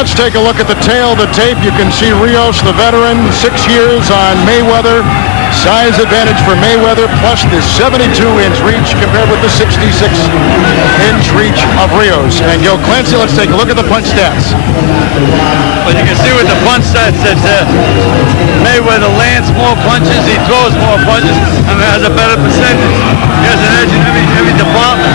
let's take a look at the tail of the tape. You can see Rios, the veteran, 6 years on Mayweather. Size advantage for Mayweather, plus the 72-inch reach compared with the 66-inch reach of Rios. And Gil Clancy, let's take a look at the punch stats. Well, you can see with the punch stats that Mayweather lands more punches, he throws more punches, and has a better percentage. He has an edge in every department.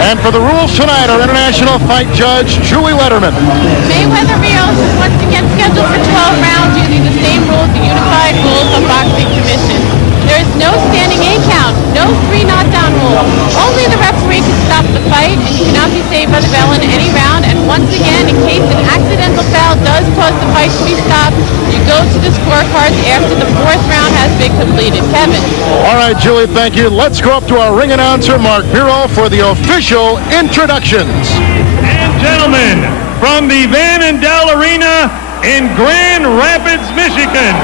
And for the rules tonight, our international fight judge, Julie Lederman. Mayweather Rios is once again scheduled for 12 rounds using the same rules, the unified rules of boxing commission. There is no standing A count, no 3 knockdown rule. Only the referee can stop the fight, and you cannot be saved by the bell in any round. And once again, in case an accidental foul does cause the fight to be stopped, you go to the scorecards after the 4th round has been completed. Kevin. All right, Julie, thank you. Let's go up to our ring announcer, Mark Bureau, for the official introductions. And gentlemen, from the Van Andel Arena in Grand Rapids, Michigan,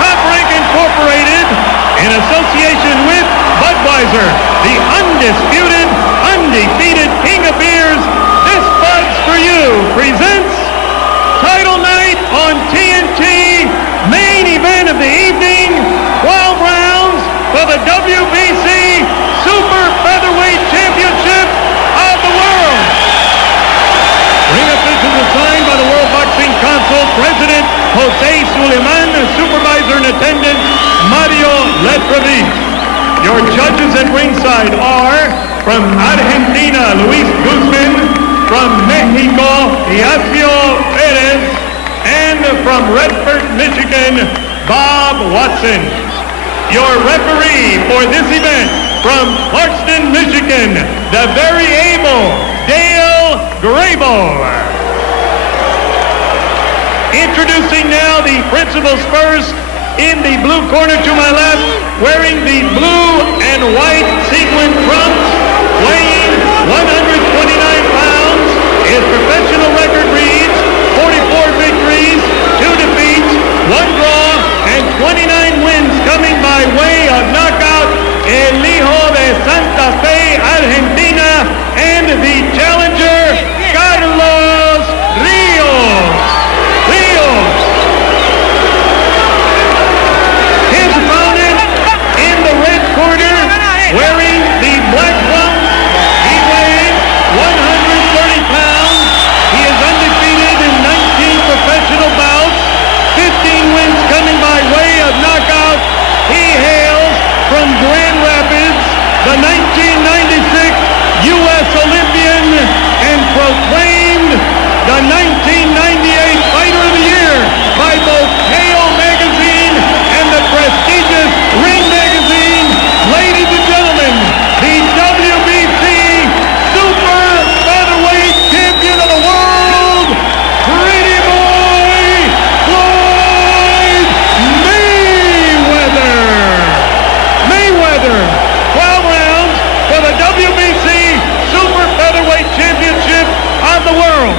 Top Rank Incorporated, in association with Budweiser, the undisputed, undefeated king of beers, this Bud's for you presents Title Night on TNT, main event of the evening, 12 rounds for the WBC Super Featherweight Championship of the world. Ring officials assigned by the World Boxing Council President Jose Suleiman, supervisor in attendance Mario Letravi. Your judges at ringside are from Argentina, Luis Guzman, from Mexico, Gelasio Perez, and from Redford, Michigan, Bob Watson. Your referee for this event from Clarkston, Michigan, the very able Dale Grable. Introducing now the principals first, in the blue corner to my left, wearing the blue and white sequin trunks, weighing 129 pounds. His professional record reads 44 victories, 2 defeats, 1 draw, and 29 wins, coming by way of knockout. El Hijo de Santa Fe, Argentina, and the challenger, Carlos Rios. His opponent in the red corner, wearing the black trunks, he weighs 130 pounds. He is undefeated in 19 professional bouts, 15 wins coming by way of knockout. He hails from Grand Rapids, the 1996 U.S. Olympian, and proclaimed the 1998 Fighter of the Year by both KO Magazine and the prestigious Ring Magazine. Ladies and gentlemen, the WBC Super Featherweight Champion of the World, Pretty Boy Floyd Mayweather. Mayweather, 12 rounds for the WBC Super Featherweight Championship of the world.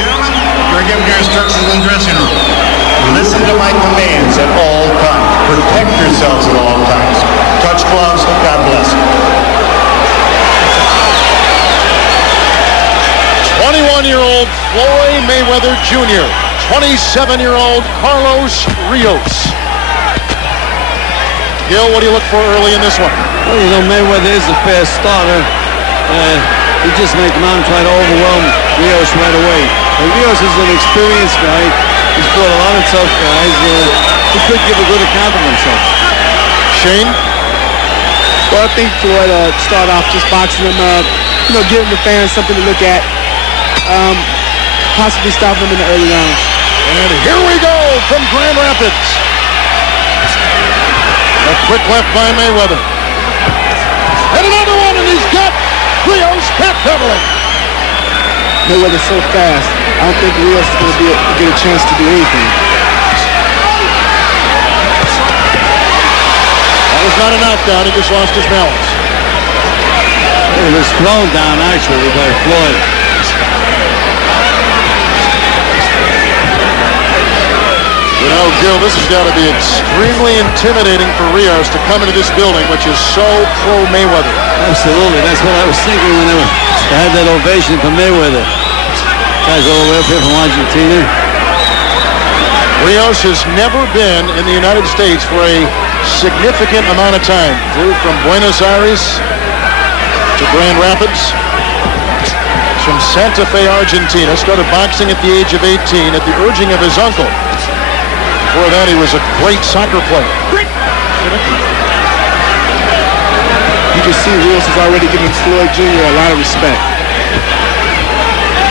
Gentlemen, you're given your instructions in the dressing room. Listen to my commands at all times. Protect yourselves at all times. Touch gloves. God bless. 21-year-old Floyd Mayweather Jr., 27-year-old Carlos Rios. Gil, what do you look for early in this one? Well, you know, Mayweather is a fast starter. He just may come out and try to overwhelm Rios right away. But Rios is an experienced guy. He's fought a lot of tough guys. He could give a good account of himself. Shane? Well, I think Floyd start off just boxing him up, giving the fans something to look at, possibly stop him in the early rounds. And here we go from Grand Rapids. A quick left by Mayweather. And another one, and he's got Rios backpedaling. Mayweather's so fast. I don't think Rios is going to get a chance to do anything. That was not a knockdown. He just lost his balance. It was thrown down, actually, by Floyd. You know, Gil, this has got to be extremely intimidating for Rios to come into this building, which is so pro-Mayweather. Absolutely. That's what I was thinking when they had that ovation for Mayweather. Guys all the way up here from Argentina. Rios has never been in the United States for a significant amount of time. Flew from Buenos Aires to Grand Rapids. From Santa Fe, Argentina. Started boxing at the age of 18 at the urging of his uncle. Before that, he was a great soccer player. You can see Rios is already giving Floyd Jr. a lot of respect.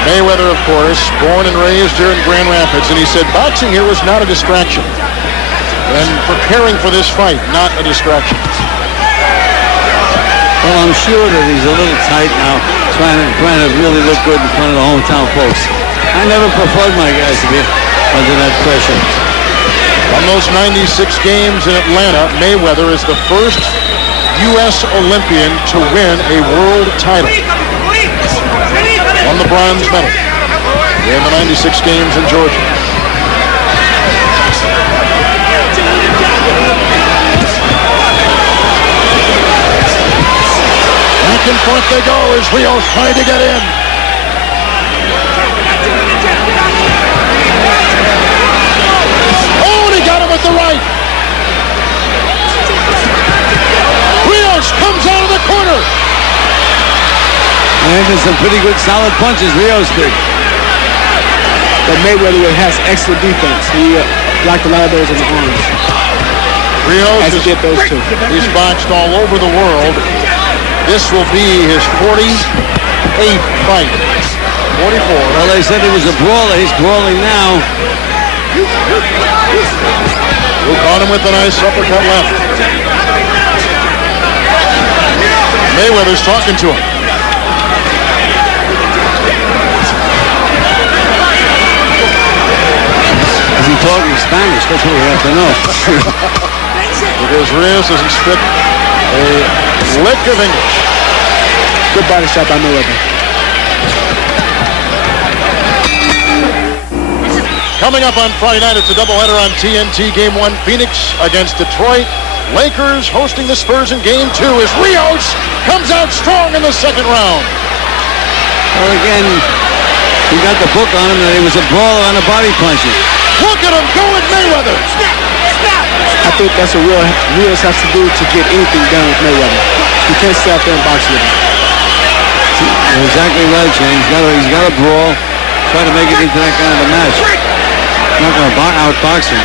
Mayweather, of course, born and raised here in Grand Rapids, and he said boxing here was not a distraction. And preparing for this fight, not a distraction. Well, I'm sure that he's a little tight now, trying to really look good in front of the hometown folks. I never preferred my guys to be under that pressure. From those 96 games in Atlanta, Mayweather is the first U.S. Olympian to win a world title. Won the bronze medal in the 96 games in Georgia. Back and forth they go as Rios trying to get in. Got him with the right. Rios comes out of the corner. And some pretty good solid punches Rios did. But Mayweather has excellent defense. He blocked a lot of those in the arms. Rios has did those two. He's boxed all over the world. This will be his 48th fight. 44. Well, they said he was a brawler. He's brawling now. Who caught him with a nice uppercut left. Mayweather's talking to him. Is he talking Spanish? That's what we have to know. Because Rios doesn't spit a lick of English. Good body shot by Mayweather. Coming up on Friday night, it's a doubleheader on TNT. Game 1, Phoenix against Detroit. Lakers hosting the Spurs in Game 2 as Rios comes out strong in the second round. Well, again, he got the book on him that he was a brawler and a body puncher. Look at him going Mayweather. I think that's what Rios has to do to get anything done with Mayweather. He can't stay out there and box with him. You're exactly right, Shane. He's got to brawl, try to make it into that kind of a match. Not going to outbox him.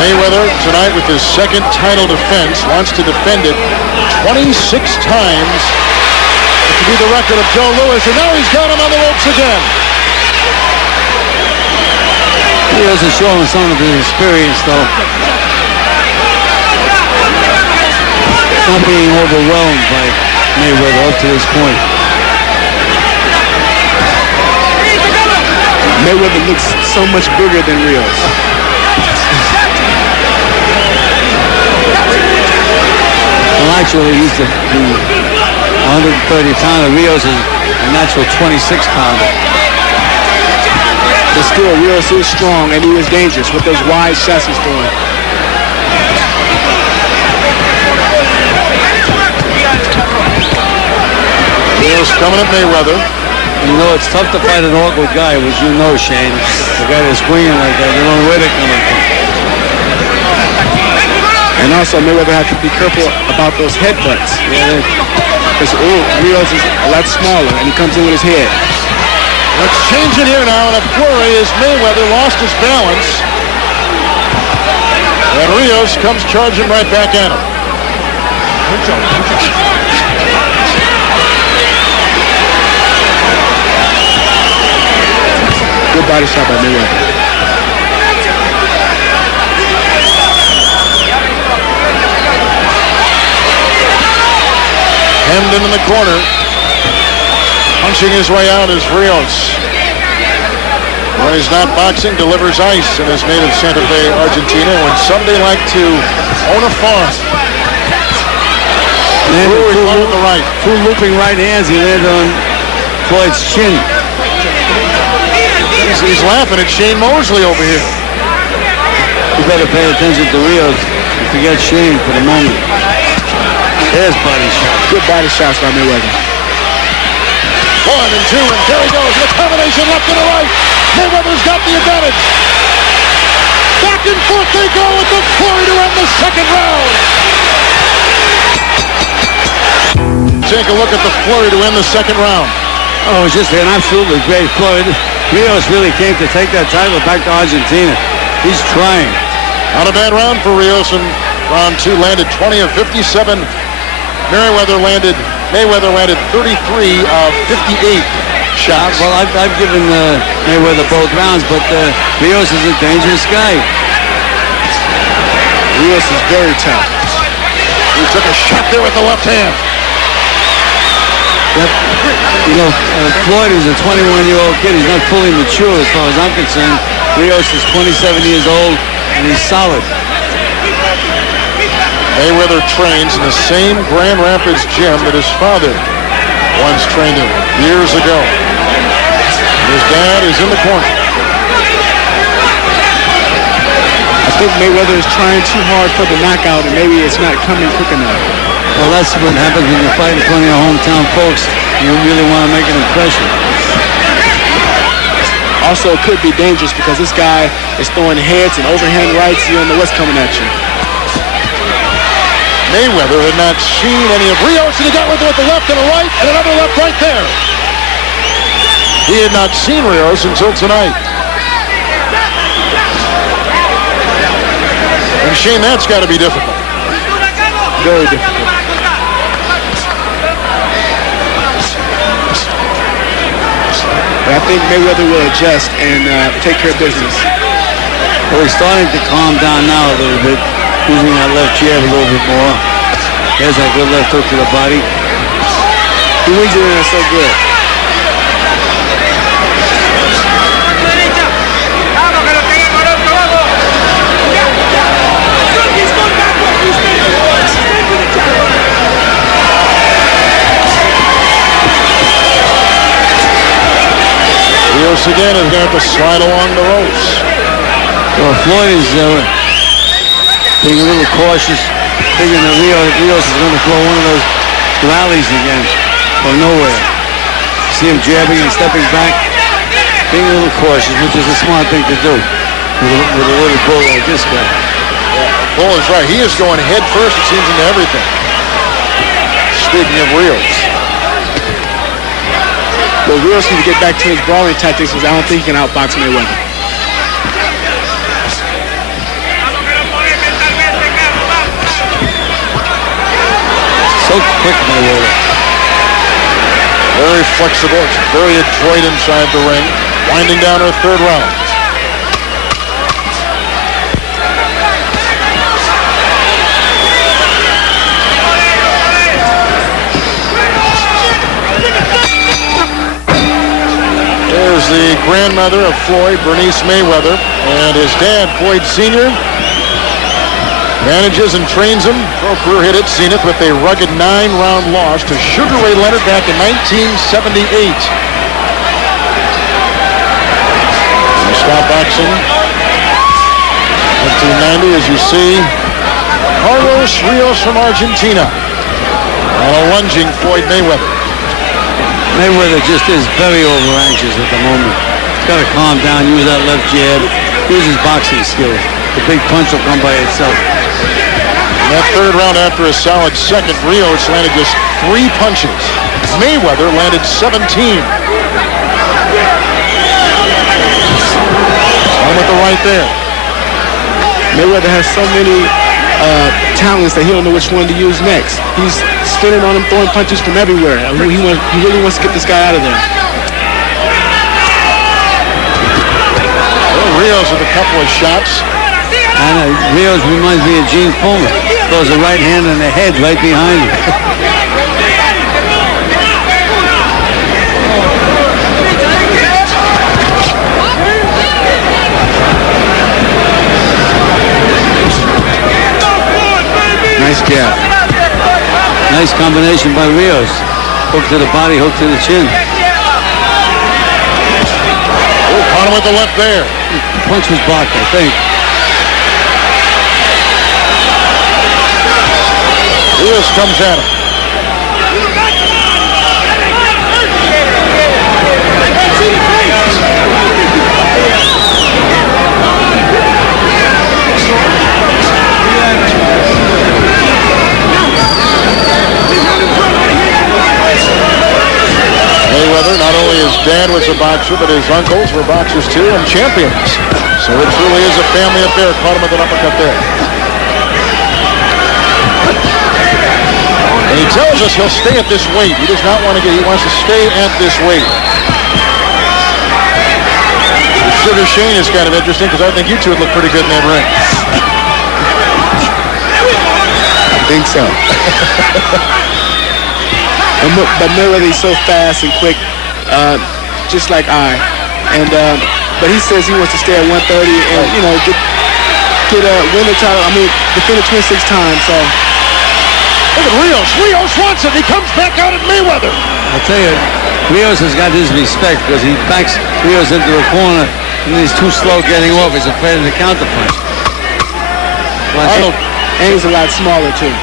Mayweather tonight with his second title defense wants to defend it 26 times. It could be the record of Joe Louis, and now he's got him on the ropes again. He doesn't show him some of his experience, though. Not being overwhelmed by Mayweather up to this point. Mayweather looks so much bigger than Rios. Well, actually, he's the 130-pounder. Rios is a natural 26-pounder. But still, Rios is strong, and he is dangerous with those wide shots he's throwing. Rios coming at Mayweather. You know, it's tough to fight an awkward guy, which you know, Shane. The guy that's swinging like that, you don't know where they're coming from. And also, Mayweather has to be careful about those headbutts. Yeah, because Rios is a lot smaller, and he comes in with his head. Let's change it here now, and a flurry as Mayweather lost his balance. And Rios comes charging right back at him. Good body shot by Mayweather. Hemmed in the corner. Punching his way out is Rios. When he's not boxing, delivers ice in his native Santa Fe, Argentina. When some they like to own a farm. Landed right. Two looping right hands. He landed on Floyd's chin. He's laughing at Shane Mosley over here. You better pay attention to Rios and forget Shane for the moment. There's body shot. Good body shots by Mayweather. 1 and 2, and there he goes. The combination left and right. Mayweather's got the advantage. Back and forth they go with the flurry to end the second round. Take a look at the flurry to end the second round. Oh, it's just an absolutely great flurry. Rios really came to take that title back to Argentina. He's trying. Not a bad round for Rios, and round 2 landed 20 of 57. Mayweather landed 33 of 58 shots. Well, I've given Mayweather both rounds, but Rios is a dangerous guy. Rios is very tough. He took a shot there with the left hand. Floyd is a 21-year-old kid. He's not fully mature as far as I'm concerned. Rios is 27 years old, and he's solid. Mayweather trains in the same Grand Rapids gym that his father once trained in years ago. His dad is in the corner. I think Mayweather is trying too hard for the knockout, and maybe it's not coming quick enough. Well, that's what happens when you fight in front of your hometown folks. You really want to make an impression. Also, it could be dangerous because this guy is throwing heads and overhand rights. You don't know what's coming at you. Mayweather had not seen any of Rios, and he got with the left and a right, and another left right there. He had not seen Rios until tonight. And Shane, that's got to be difficult. Very difficult. But I think Mayweather will adjust and take care of business. Well, he's starting to calm down now a little bit, using that left jab a little bit more. There's that good left hook to the body. He wins it in so good. Rios again is going to have to slide along the ropes. Well, Floyd is being a little cautious, thinking that Rios is going to throw one of those rallies again from nowhere. See him jabbing and stepping back, being a little cautious, which is a smart thing to do with a little bull like this guy. Bull is right. He is going head first, it seems, into everything. Speaking of Rios. But Rios needs to get back to his brawling tactics because I don't think he can outbox Mayweather. So quick, Mayweather. Very flexible, very adroit inside the ring. Winding down her third round. There's the grandmother of Floyd, Bernice Mayweather, and his dad, Floyd Sr., manages and trains him for a career hit at Zenith with a rugged 9-round loss to Sugar Ray Leonard back in 1978. Stop boxing. 1990, as you see, Carlos Rios from Argentina and a lunging Floyd Mayweather. Mayweather just is very over-anxious at the moment. He's got to calm down, use that left jab, use his boxing skills. The big punch will come by itself. In that third round, after a solid second, Rios landed just 3 punches. Mayweather landed 17. One with the right there. Mayweather has so many talents that he don't know which one to use next. He's spinning on him, throwing punches from everywhere. He really wants to get this guy out of there. Well, Rios with a couple of shots. And Rios reminds me of Gene Fullman. Throws a right hand in the head right behind him. Nice jab. Nice Nice combination by Rios. Hook to the body, hook to the chin. Oh, caught him with the left there. The punch was blocked, I think. Rios comes at him. Mayweather, not only his dad was a boxer, but his uncles were boxers too and champions. So it truly is a family affair. Caught him with an uppercut there. And he tells us he'll stay at this weight. He does not want to he wants to stay at this weight. Sugar Shane is kind of interesting because I think you two would look pretty good in that ring. I think so. But Mayweather is so fast and quick, just like I. And but he says he wants to stay at 130 and win the title. I mean, defend it 26 times. So look at Rios. Rios wants it. He comes back out at Mayweather. I'll tell you, Rios has got his respect because he backs Rios into a corner and he's too slow getting off. He's afraid of the counterpunch. And he's a lot smaller too.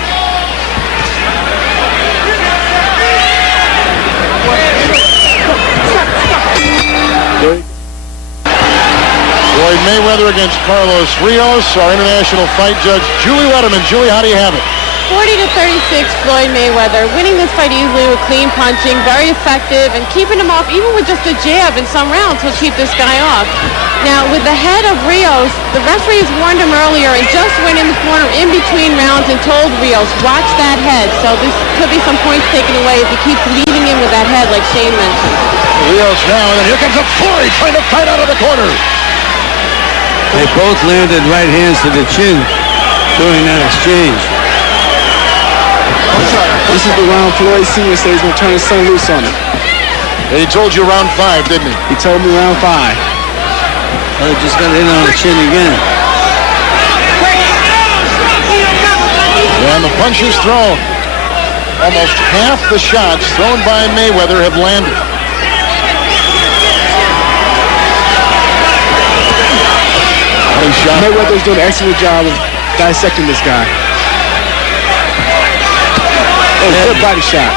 Floyd Mayweather against Carlos Rios. Our international fight judge, Julie Lederman. Julie, how do you have it? 40-36, Floyd Mayweather, winning this fight easily with clean punching, very effective, and keeping him off, even with just a jab in some rounds, he'll keep this guy off. Now, with the head of Rios, the referees warned him earlier and just went in the corner in between rounds and told Rios, watch that head. So this could be some points taken away if he keeps leading in with that head, like Shane mentioned. Rios now, and then here comes a Floyd trying to fight out of the corner. They both landed right hands to the chin during that exchange. This is the round Floyd Sr. says he's going to turn his son loose on him. And he told you round 5, didn't he? He told me round 5. Well, just got in on the chin again. And the punches thrown. Almost half the shots thrown by Mayweather have landed. Mayweather's doing an excellent job of dissecting this guy. Oh, good body shot.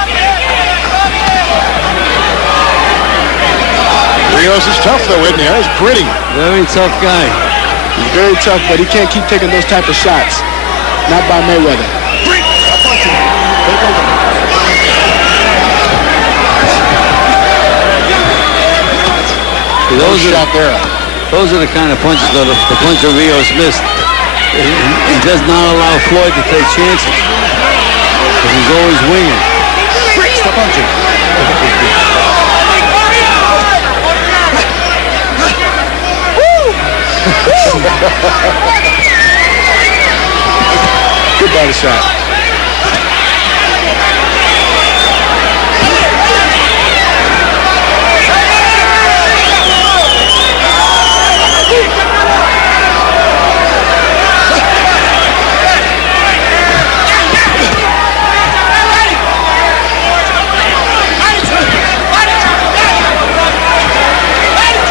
Rios is tough though, isn't he? That was pretty. Very tough guy. He's very tough, but he can't keep taking those type of shots. Not by Mayweather. Those are the kind of punches that the punch of Rios missed. He does not allow Floyd to take chances. Because he's always winging. Breaks the punching. Good body shot.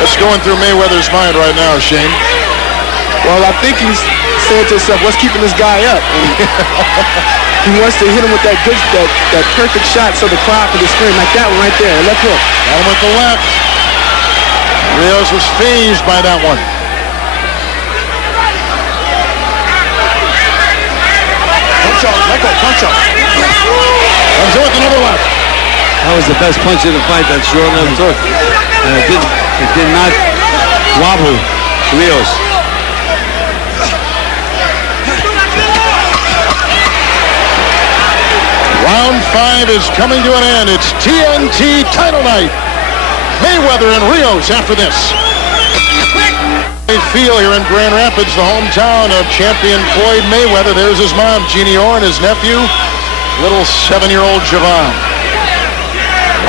What's going through Mayweather's mind right now, Shane? Well, I think he's saying to himself, what's keeping this guy up? And he wants to hit him with that perfect shot so the crowd can just scream, like that one right there, left hook. Got him with the left. Rios was phased by that one. Punch up, let go, punch up. Comes in with another left. That was the best punch of the fight that sure enough took. And it did not wobble Rios. Round 5 is coming to an end. It's TNT title night. Mayweather and Rios after this. They feel here in Grand Rapids, the hometown of champion Floyd Mayweather. There's his mom, Jeannie Orr, and his nephew, little 7-year-old Javon.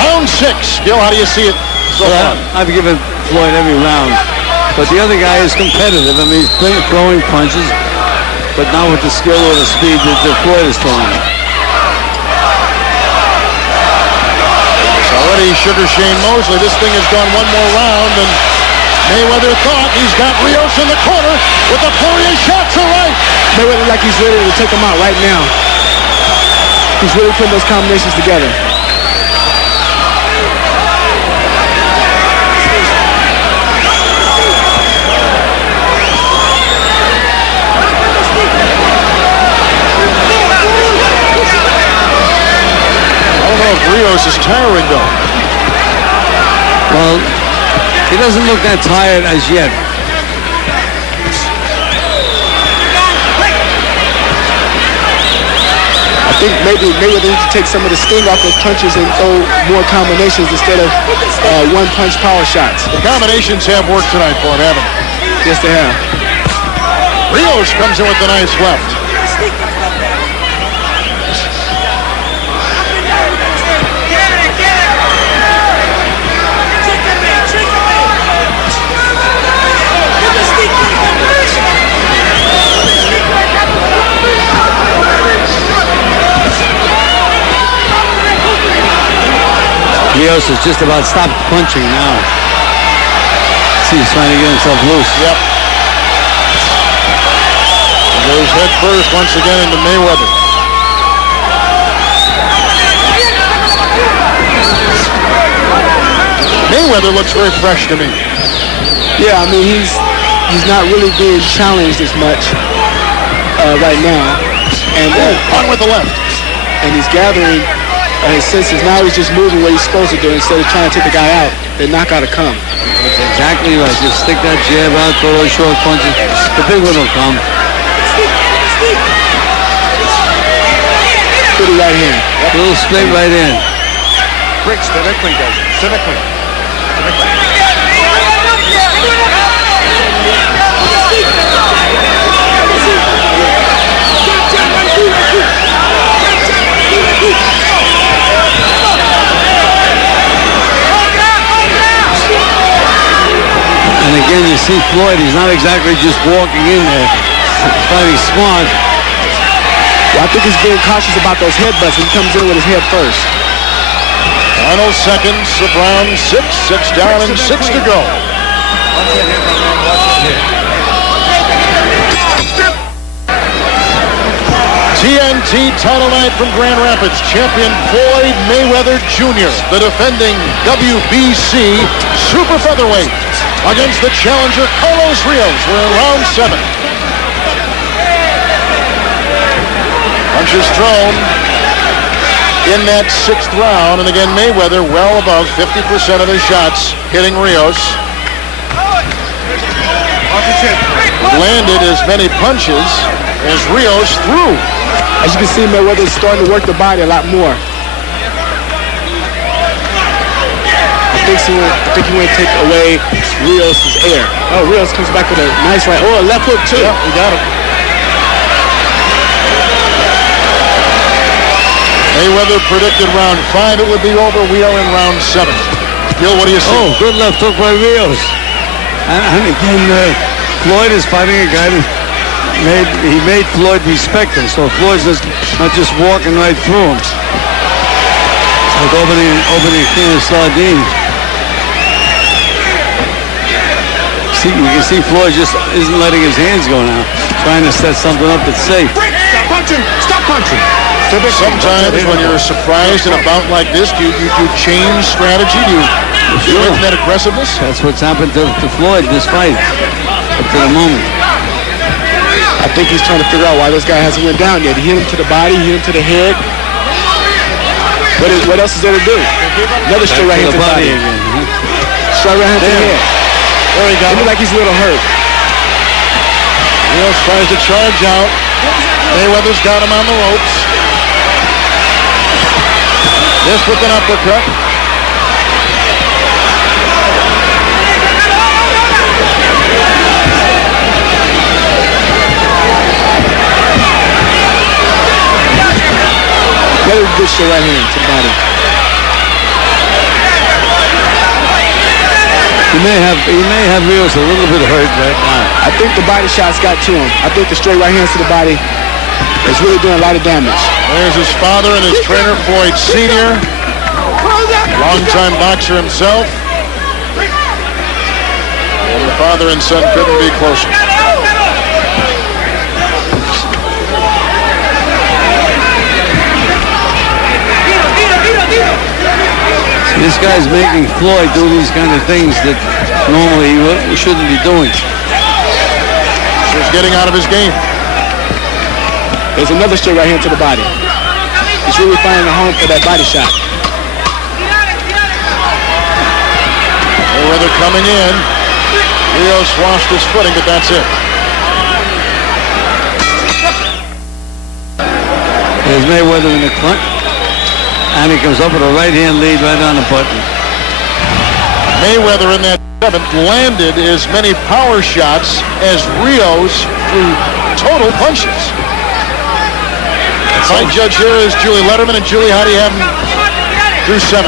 Round 6. Gil, how do you see it so far? I've given Floyd every round. But the other guy is competitive. I mean, he's throwing punches, but not with the skill or the speed that Floyd is throwing. Buddy Sugar Shane Mosley. This thing has gone one more round, and Mayweather thought he's got Rios in the corner with a flurry of shots. All right. Mayweather like he's ready to take him out right now. He's really putting those combinations together. Rios is tiring, though. Well, he doesn't look that tired as yet. I think maybe Mayweather needs to take some of the sting off those punches and throw more combinations instead of one-punch power shots. The combinations have worked tonight for him, haven't they? Yes, they have. Rios comes in with a nice left. Rios has just about stopped punching now. See, he's trying to get himself loose. Yep. He goes head first once again into Mayweather. Mayweather looks very fresh to me. Yeah, I mean, he's not really being challenged as much right now. And on with the left. And he's gathering his senses. Now he's just moving what he's supposed to do instead of trying to take the guy out. The knockout will come. That's exactly right. Just stick that jab out, throw those short punches. The big one will come. Pretty right hand. A little straight right in. Bricks civically does it. Civically. And again, you see Floyd, he's not exactly just walking in there. He's fighting smart. Well, I think he's being cautious about those headbutts. He comes in with his head first. Final seconds of round 6. 6 down and 6 to go. TNT title night from Grand Rapids. Champion Floyd Mayweather Jr., the defending WBC super featherweight, against the challenger Carlos Rios. We're in round 7. Punches thrown in that 6th round, and again Mayweather well above 50% of his shots hitting Rios. Landed as many punches as Rios threw. As you can see, Mayweather is starting to work the body a lot more. I think he went to take away Rios' air. Oh, Rios comes back with a nice right. Oh, a left hook too. Yep, we got him. Mayweather predicted round 5 it would be over. We are in round 7. Bill, what do you see? Oh, good left hook by Rios. And again, Floyd is fighting a guy that made Floyd respect him. So Floyd's not just walking right through him. It's like opening a can of sardines. See, you can see Floyd just isn't letting his hands go now, trying to set something up that's safe. Stop punching! Stop punching! Sometimes when you're surprised in a bout like this, do you change strategy? Do you win that aggressiveness? That's what's happened to Floyd this fight up to the moment. I think he's trying to figure out why this guy hasn't went down yet. He hit him to the body, he hit him to the head. What else is there to do? Another straight right hand to the body. Straight right hand to the head. There he got it. Like he's a little hurt. Rios tries to charge out. Mayweather's got him on the ropes. This with an uppercut. Very good shot right hand to the body. He may have Rios a little bit hurt right now. I think the body shots got to him. I think the straight right hands to the body is really doing a lot of damage. There's his father and his trainer, Floyd Sr. Longtime boxer himself. And the father and son couldn't be closer. This guy's making Floyd do these kind of things that normally he shouldn't be doing. He's getting out of his game. There's another straight right here to the body. He's really finding a home for that body shot. Mayweather coming in. Rios washed his footing, but that's it. There's Mayweather in the front. And he comes up with a right-hand lead right on the button. Mayweather in that seventh landed as many power shots as Rios threw total punches. My judge here is Julie Lederman. And Julie, how do you have him through 7?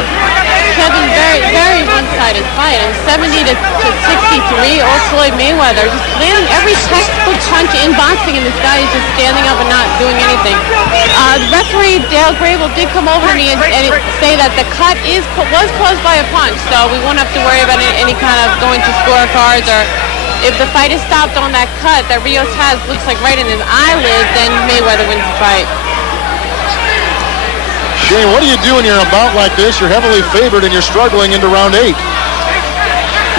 Kevin, very, very one-sided fight. And 70 to 63, all Floyd Mayweather just landing every textbook punch in boxing, and this guy is just standing up and not doing anything. The referee, Grable, did come over to me and say that the cut was caused by a punch, so we won't have to worry about any kind of going to scorecards, or if the fight is stopped on that cut that Rios has, looks like right in his eyelid, then Mayweather wins the fight. Shane, what do you do when you're in a bout like this? You're heavily favored and you're struggling into round 8.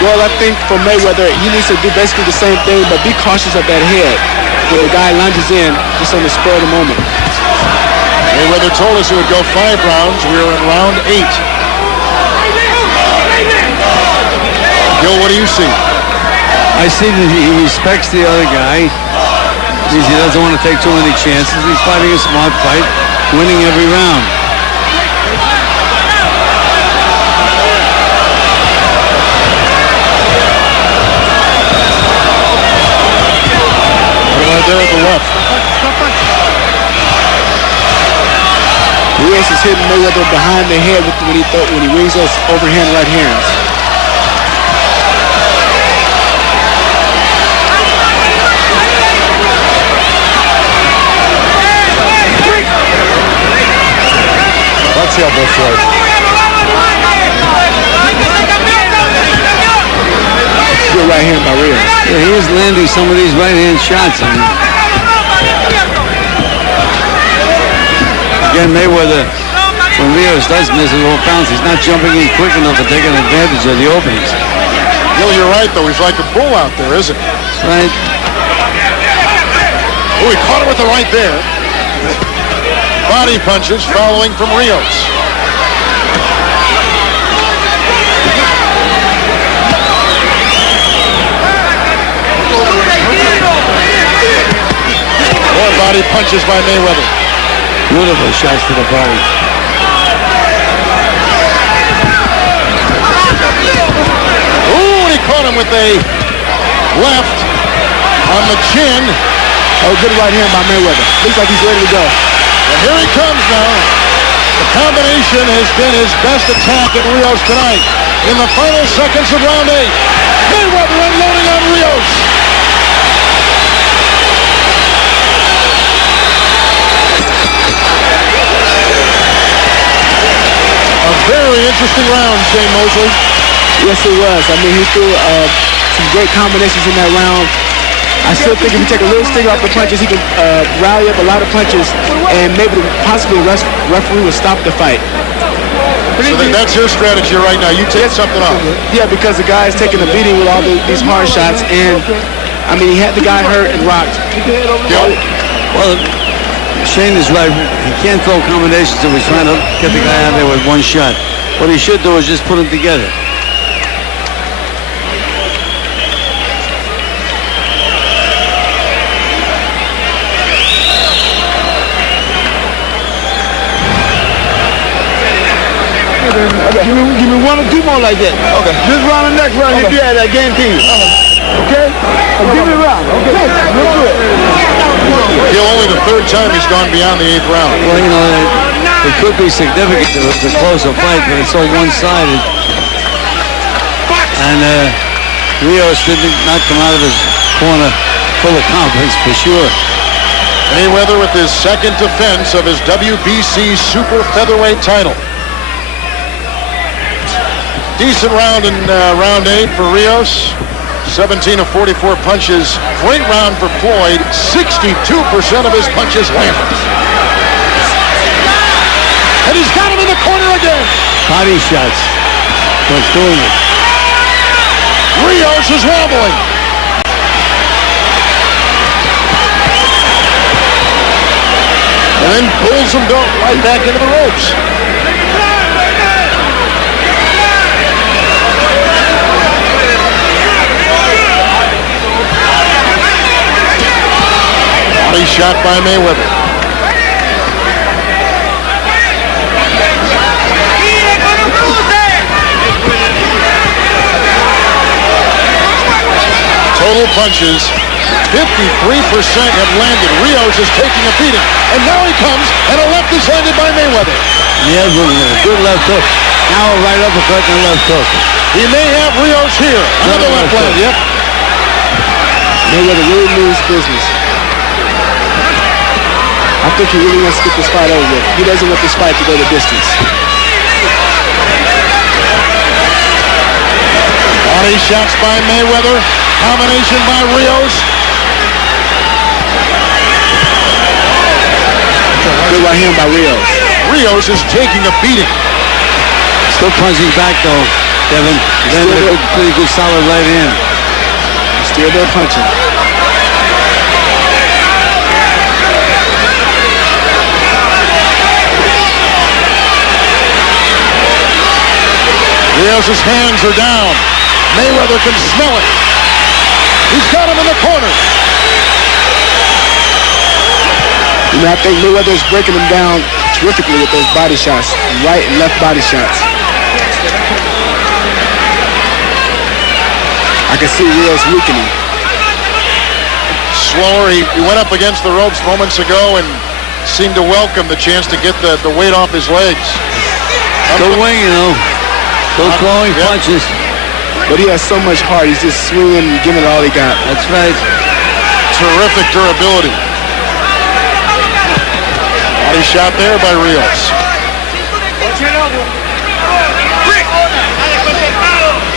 Well, I think for Mayweather, he needs to do basically the same thing, but be cautious of that head when the guy lunges in just on the spur of the moment. Mayweather told us it would go 5 rounds. We are in round 8. Gil, what do you see? I see that he respects the other guy. He doesn't want to take too many chances. He's fighting a smart fight, winning every round. There at the left. Rios is hitting Mayweather behind the head when he rings those overhand right hands. Let's see how both Floyd. Good right hand by Rios. Yeah, he is landing some of these right-hand shots. Again, Mayweather, when Rios does miss a little bounce, he's not jumping in quick enough to take advantage of the openings. Gil, you're right, though. He's like a bull out there, isn't he? That's right. Oh, he caught him with the right there. Body punches following from Rios. More body punches by Mayweather. Beautiful shots to the body. Ooh, and he caught him with a left on the chin. Oh, good right hand by Mayweather. Looks like he's ready to go. And here he comes now. The combination has been his best attack at Rios tonight. In the final seconds of round 8, Mayweather unloading on Rios. A very interesting round, Shane Mosley. Yes, it was. I mean, he threw some great combinations in that round. I still think if you take a little stinger off the punches, he can rally up a lot of punches, and maybe possibly the referee will stop the fight. So that's your strategy right now. You take something off. Yeah, because the guy is taking a beating with all these hard shots, and I mean, he had the guy hurt and rocked. Well, Shane is right. He can't throw combinations if he's trying to get the guy out there with one shot. What he should do is just put them together. Okay. Give me 1 or 2 more like that. Okay. This round and next round, okay. You do that guarantee you. Okay? Give me a round. Okay. Real good. Gil, only the 3rd time he's gone beyond the 8th round. Well, you know, it could be significant to close a fight, but it's so one-sided. And Rios did not come out of his corner full of confidence, for sure. Mayweather with his 2nd defense of his WBC super featherweight title. Decent round in round 8 for Rios. 17 of 44 punches. Great round for Floyd. 62% of his punches landed. And he's got him in the corner again. Body shots. What's doing it? Rios is wobbling. And then pulls him right back into the ropes. Body shot by Mayweather. Total punches, 53% have landed. Rios is taking a beating. And now he comes, and a left is landed by Mayweather. Yeah, good left hook. Now a right uppercut and a left hook. He may have Rios here. Another left land, yep. Mayweather really means business. I think he really wants to get this fight over with. He doesn't want this fight to go the distance. Body shots by Mayweather. Combination by Rios. Good right hand by Rios. Rios is taking a beating. Still punching back though, Kevin. Then a pretty good solid right hand. Still there punching. Rios' hands are down. Mayweather can smell it. He's got him in the corner. You know, I think Mayweather is breaking him down terrifically with those body shots, right and left body shots. I can see Rios weakening. Slower. He went up against the ropes moments ago and seemed to welcome the chance to get the weight off his legs. Good wing, you know. Still throwing punches. But he has so much heart. He's just swinging and giving it all he got. That's right. Terrific durability. Body shot there by Rios.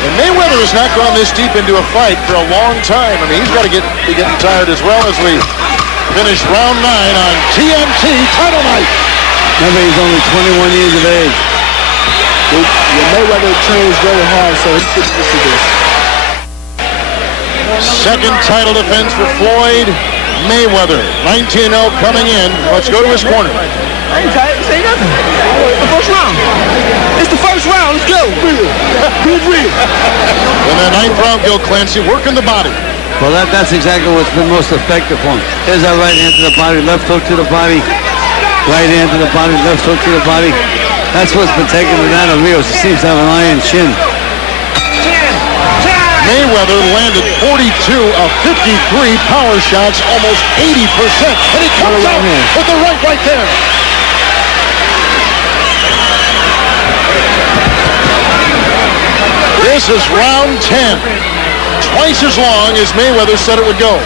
And Mayweather has not gone this deep into a fight for a long time. I mean, he's got to be getting tired as well as we finish round 9 on TNT title night. Remember, he's only 21 years of age. Mayweather trains very hard, so he's good to see this. Second title defense for Floyd Mayweather. 19-0 coming in. Let's go to his corner. I ain't tired. Say nothing. The first round. It's the first round. Let's go. In the 9th round, Gil Clancy working the body. Well, that's exactly what's been most effective for him. There's that right hand to the body, left hook to the body, right hand to the body, left hook to the body. That's what's been taking it out of Rios. He seems to have an iron chin. Mayweather landed 42 of 53 power shots, almost 80%. And he comes out with the right there. This is round 10. Twice as long as Mayweather said it would go.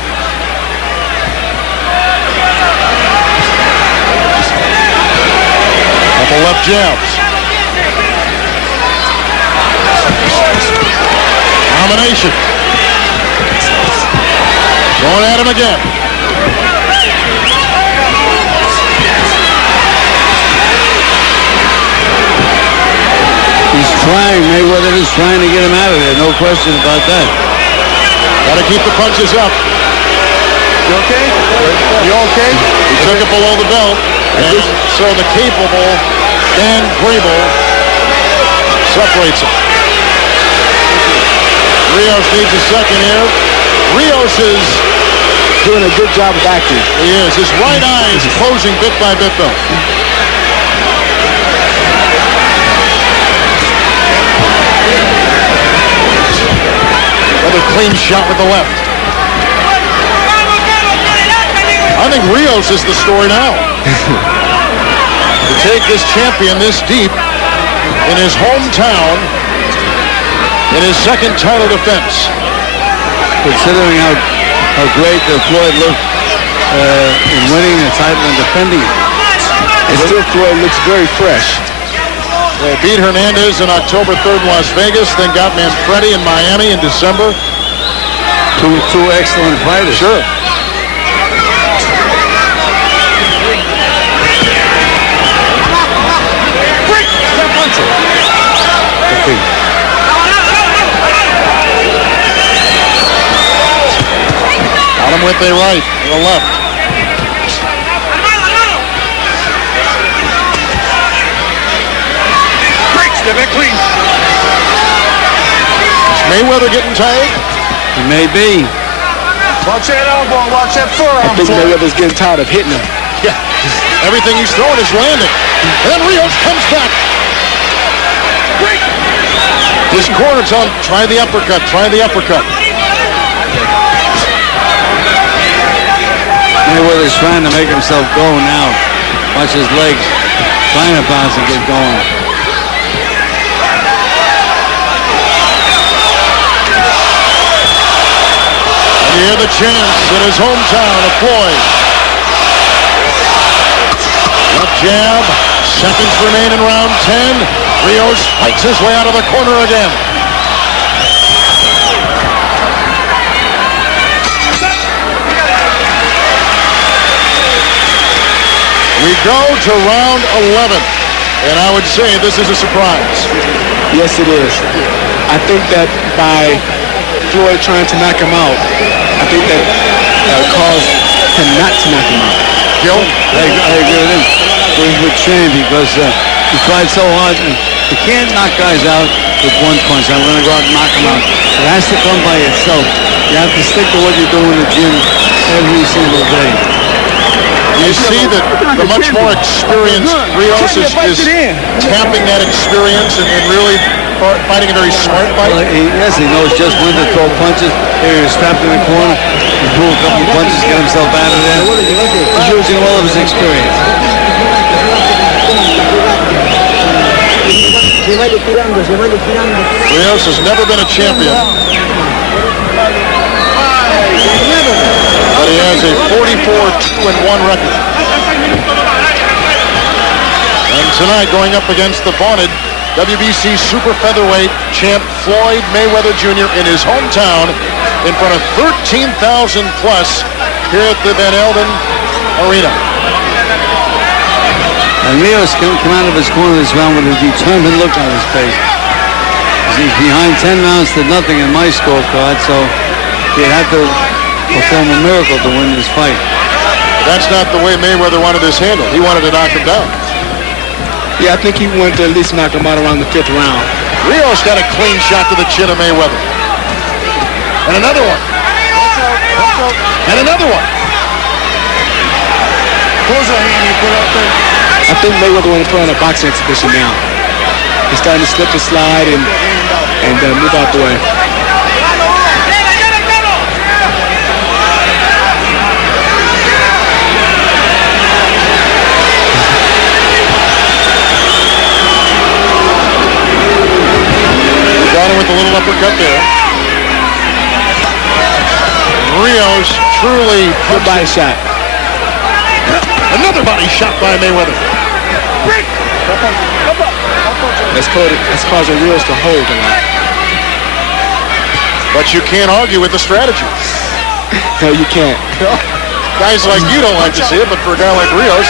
Couple left jabs. Combination. Going at him again. He's trying. Mayweather is trying to get him out of there. No question about that. Got to keep the punches up. You okay? You okay? He took it below the belt. And so the capable Dan Grable separates him. Rios needs a second here. Rios is doing a good job of acting. He is. His right eye is closing bit by bit, though. Another clean shot with the left. I think Rios is the story now. To take this champion this deep in his hometown in his second title defense. Considering how great Floyd looked in winning the title and defending it. And still Floyd looks very fresh. They beat Hernandez in October 3rd in Las Vegas, then got Manfredi in Miami in December. Two excellent fighters. Sure. Got him with a right, or a left. Is Mayweather getting tired? He may be. Watch that elbow, watch that forearm. I think Mayweather's getting tired of hitting him. Yeah. Everything he's throwing is landing. And then Rios comes back. His corner's on. Try the uppercut. Try the uppercut. Mayweather's trying to make himself go now. Watch his legs. Trying to bounce and get going. And you hear the chants in his hometown of Floyd. Left jab. Seconds remain in round 10. Rios fights his way out of the corner again. We go to round 11, and I would say this is a surprise. Yes, it is. I think that by Floyd trying to knock him out, I think that caused him not to knock him out. Gil? I agree with him. It was a shame because he tried so hard. You can't knock guys out with one punch. I'm going to go out and knock them out. It has to come by itself. You have to stick to what you do in the gym every single day. You see that the much more experienced Rios is tapping that experience and really fighting a very smart fight. Well, yes, he knows just when to throw punches. Here he's trapped in the corner. He threw a couple of punches, get himself out of there. He's using all of his experience. Rios has never been a champion. But he has a 44-2-1 record. And tonight, going up against the vaunted WBC super featherweight champ Floyd Mayweather Jr. in his hometown in front of 13,000 plus here at the Van Alden Arena. And Rios come out of his corner this round with a determined look on his face. He's behind 10 rounds to nothing in my scorecard, so he had to perform a miracle to win this fight. That's not the way Mayweather wanted this handled. He wanted to knock him down. Yeah, I think he wanted to at least knock him out around the 5th round. Rios got a clean shot to the chin of Mayweather. And another one. And another one. Who's the hand you put up there? I think Mayweather want to put on a boxing exhibition now. He's starting to slip and slide and move out the way. Got him with a little uppercut there. Rios truly Good body shot. Another body shot by Mayweather. That's causing Rios to hold a lot. But you can't argue with the strategy. No, you can't. Guys like you don't like to see it, but for a guy like Rios,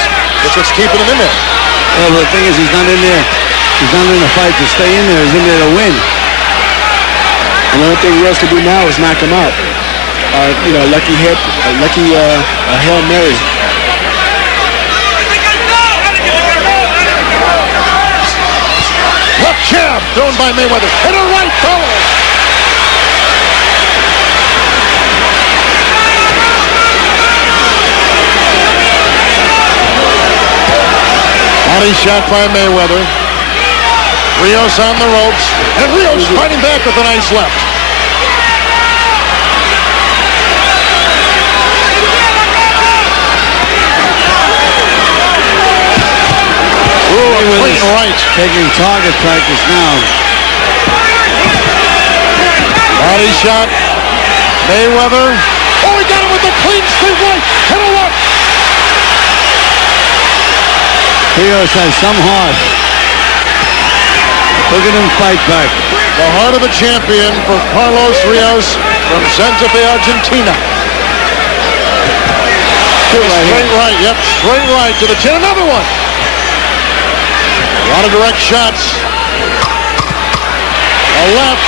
it's what's keeping him in there. Yeah, but the thing is, he's not in there. He's not in the fight to stay in there. He's in there to win. And the only thing Rios can do now is knock him out. Lucky hit, a Hail Mary. Left jab thrown by Mayweather. And a right follow. Body shot by Mayweather. Rios on the ropes. And Rios fighting back with a nice left. Clean right. Taking target practice now. Body shot. Mayweather. Oh, he got him with the clean straight right. And a left. Rios has some heart. Look at him fight back. The heart of the champion for Carlos Rios from Santa Fe, Argentina. Straight right, yep, straight right to the chin. Another one. A lot of direct shots. A left.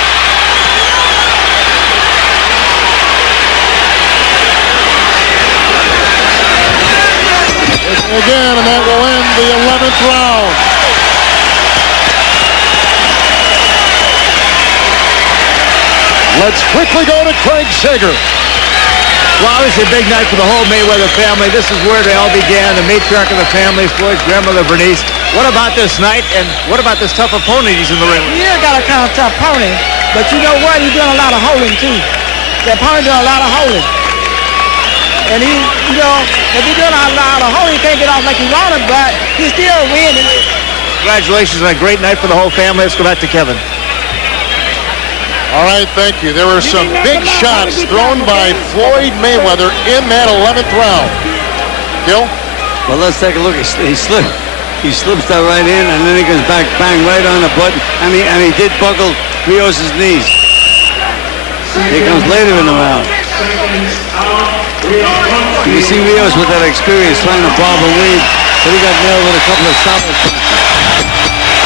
Again, and that will end the 11th round. Let's quickly go to Craig Sager. Well, obviously a big night for the whole Mayweather family. This is where they all began, the matriarch of the family, Floyd's grandmother, Bernice. What about this night, and what about this tough opponent he's in the ring with? Yeah, got a kind of tough opponent, but you know what? He's doing a lot of holding, too. The opponent doing a lot of holding. And he, you know, if he's doing a lot of holding, he can't get off like he wanted, but he's still winning. Congratulations on a great night for the whole family. Let's go back to Kevin. All right, thank you. There were some big shots thrown by Floyd Mayweather in that 11th round. Gil? Well, let's take a look. He slips that right in, and then he goes back, bang, right on the button, and he did buckle Rios' knees. Here comes later in the round. You can see Rios with that experience trying to bob and weave, but he got nailed with a couple of solid punches.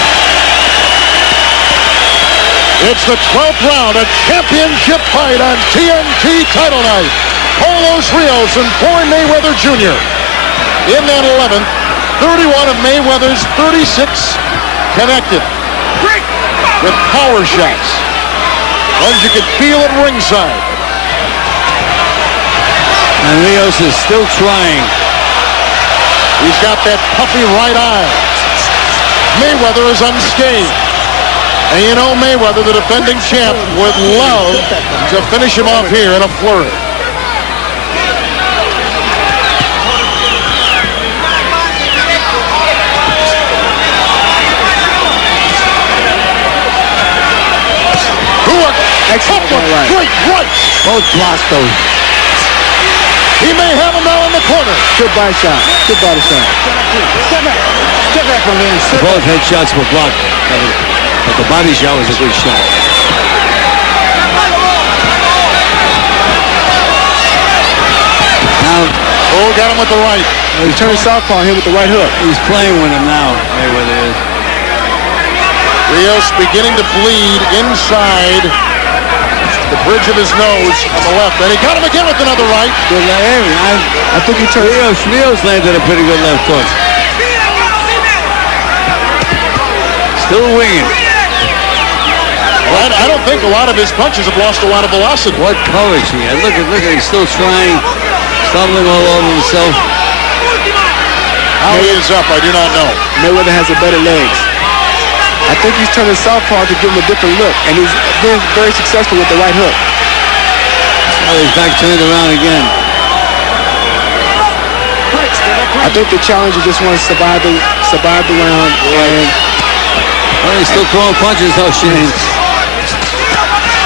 It's the 12th round, a championship fight on TNT title night. Carlos Rios and Floyd Mayweather Jr. In that 11th, 31 of Mayweather's 36 connected with power shots. Ones you could feel at ringside. And Rios is still trying. He's got that puffy right eye. Mayweather is unscathed. And you know Mayweather, the defending champ, would love to finish him off here in a flurry. Excellent right. Great right. Both blocks those. He may have him now in the corner. Good body shot. Good body shot. Step back. Step back from him. Both headshots were blocked, but the body shot was a good shot. Now, Got him with the right. He turned southpaw on him with the right hook. he's playing with him now. Mayweather is. Rios beginning to bleed inside the bridge of his nose on the left. And he got him again with another right. Good I think he turned. Rios landed a pretty good left hook. Still winging. Well, I don't think a lot of his punches have lost a lot of velocity. What courage he had. Look at, he's still trying, stumbling all over himself. How he is up, I do not know. Mayweather has the better legs. I think he's turning southpaw to give him a different look, and he's been very successful with the right hook. Oh, he's back turned around again. I think the challenger just wants to survive the round, and well, he's still throwing punches though, Shane.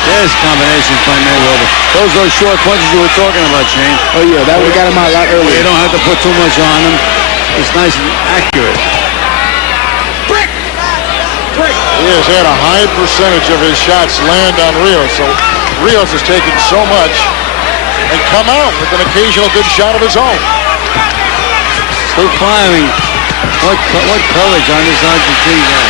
There's combinations by Mayweather. Those are short punches you were talking about, Shane. oh yeah, that would have got him out a lot You earlier. don't have to put too much on him. It's nice and accurate. He has had a high percentage of his shots land on Rios. So Rios has taken so much and come out with an occasional good shot of his own. Still firing. What courage on this Argentine guy.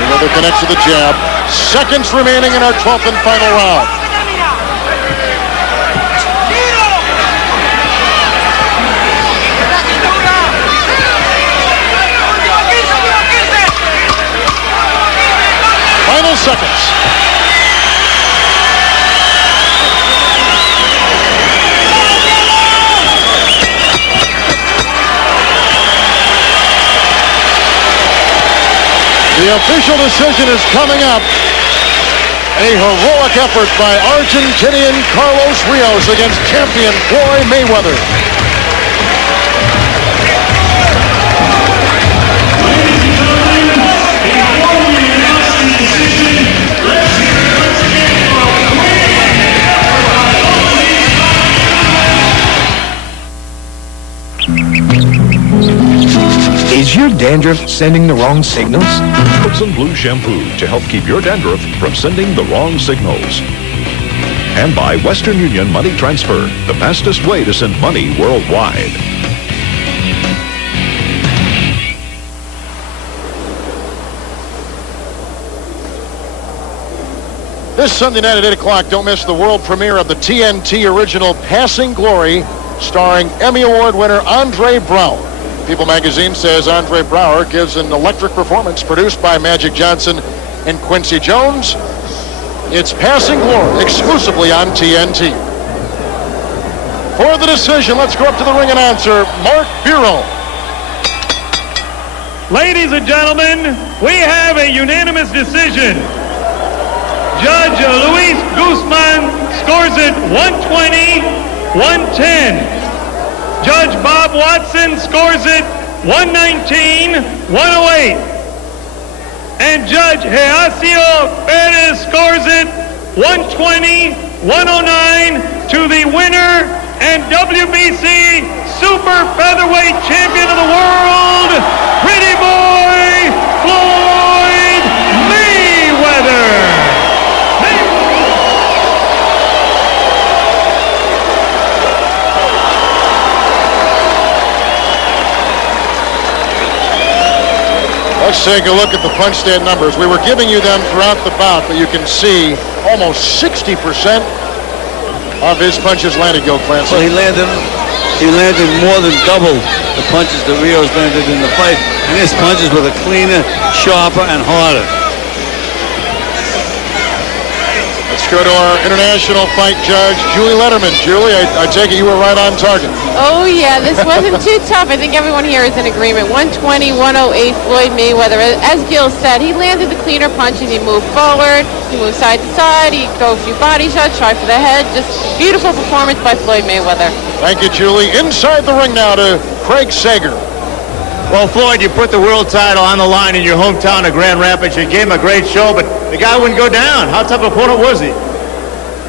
Mayweather connects with a jab. Seconds remaining in our 12th and final round. Final seconds. The official decision is coming up. A heroic effort by Argentinian Carlos Rios against champion Floyd Mayweather. Is your dandruff sending the wrong signals? Put some blue shampoo to help keep your dandruff from sending the wrong signals. And by Western Union Money Transfer, the fastest way to send money worldwide. This Sunday night at 8 o'clock, don't miss the world premiere of the TNT original Passing Glory, starring Emmy Award winner Andre Braugher. People magazine says Andre Braugher gives an electric performance produced by Magic Johnson and Quincy Jones. It's Passing Glory, exclusively on TNT. For the decision, let's go up to the ring announcer, Mark Bureau. Ladies and gentlemen, we have a unanimous decision. Judge Luis Guzman scores it 120-110. Judge Bob Watson scores it 119-108. And Judge Gelasio Perez scores it 120-109 to the winner and WBC Super Featherweight Champion of the World, Pretty Boy Floyd Mayweather. Let's take a look at the punch stand numbers. We were giving you them throughout the bout, but you can see almost 60% of his punches landed, Gil Clancy. Well, he landed more than double the punches that Rios landed in the fight, and his punches were cleaner, sharper, and harder. Let's go to our international fight judge, Julie Lederman. Julie, I take it you were right on target. Oh, yeah, this wasn't too tough. I think everyone here is in agreement. 120-108, Floyd Mayweather. As Gil said, he landed the cleaner punches. He moved forward. He moved side to side. He go a few body shots, try for the head. Just beautiful performance by Floyd Mayweather. Thank you, Julie. Inside the ring now to Craig Sager. Well, Floyd, you put the world title on the line in your hometown of Grand Rapids. You gave him a great show, but the guy wouldn't go down. How tough an opponent was he?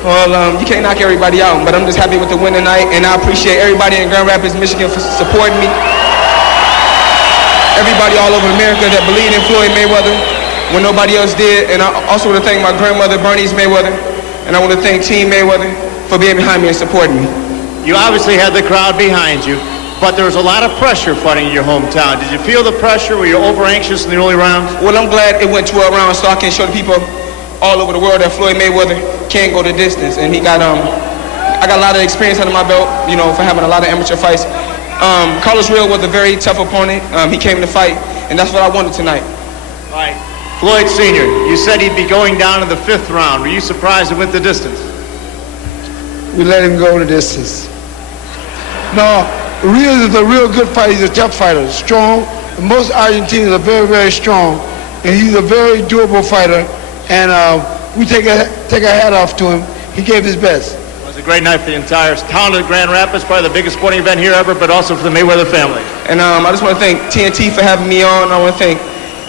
Well, you can't knock everybody out, but I'm just happy with the win tonight, and I appreciate everybody in Grand Rapids, Michigan for supporting me. Everybody all over America that believed in Floyd Mayweather when nobody else did, and I also want to thank my grandmother, Bernice Mayweather, and I want to thank Team Mayweather for being behind me and supporting me. You obviously had the crowd behind you, but there was a lot of pressure fighting in your hometown. Did you feel the pressure? Were you over-anxious in the early rounds? Well, I'm glad it went 12 rounds so I can show the people all over the world that Floyd Mayweather can go the distance. And he got, I got a lot of experience under my belt, you know, for having a lot of amateur fights. Carlos Rios was a very tough opponent. He came to fight, and that's what I wanted tonight. All right. Floyd Sr., you said he'd be going down in the 5th round. Were you surprised it went the distance? We let him go the distance. No, Rios is a real good fighter. He's a tough fighter, strong. Most Argentinians are very, very strong, and he's a very durable fighter. And we take a hat off to him. He gave his best. It was a great night for the entire town of Grand Rapids, probably the biggest sporting event here ever, but also for the Mayweather family. And I just want to thank TNT for having me on. I want to thank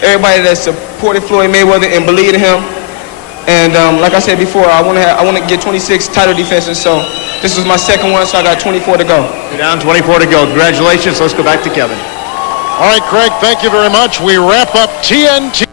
everybody that supported Floyd Mayweather and believed in him. And like I said before, I want to get 26 title defenses. So this was my second one, so I got 24 to go. You're down 24 to go. Congratulations. Let's go back to Kevin. All right, Craig, thank you very much. We wrap up TNT.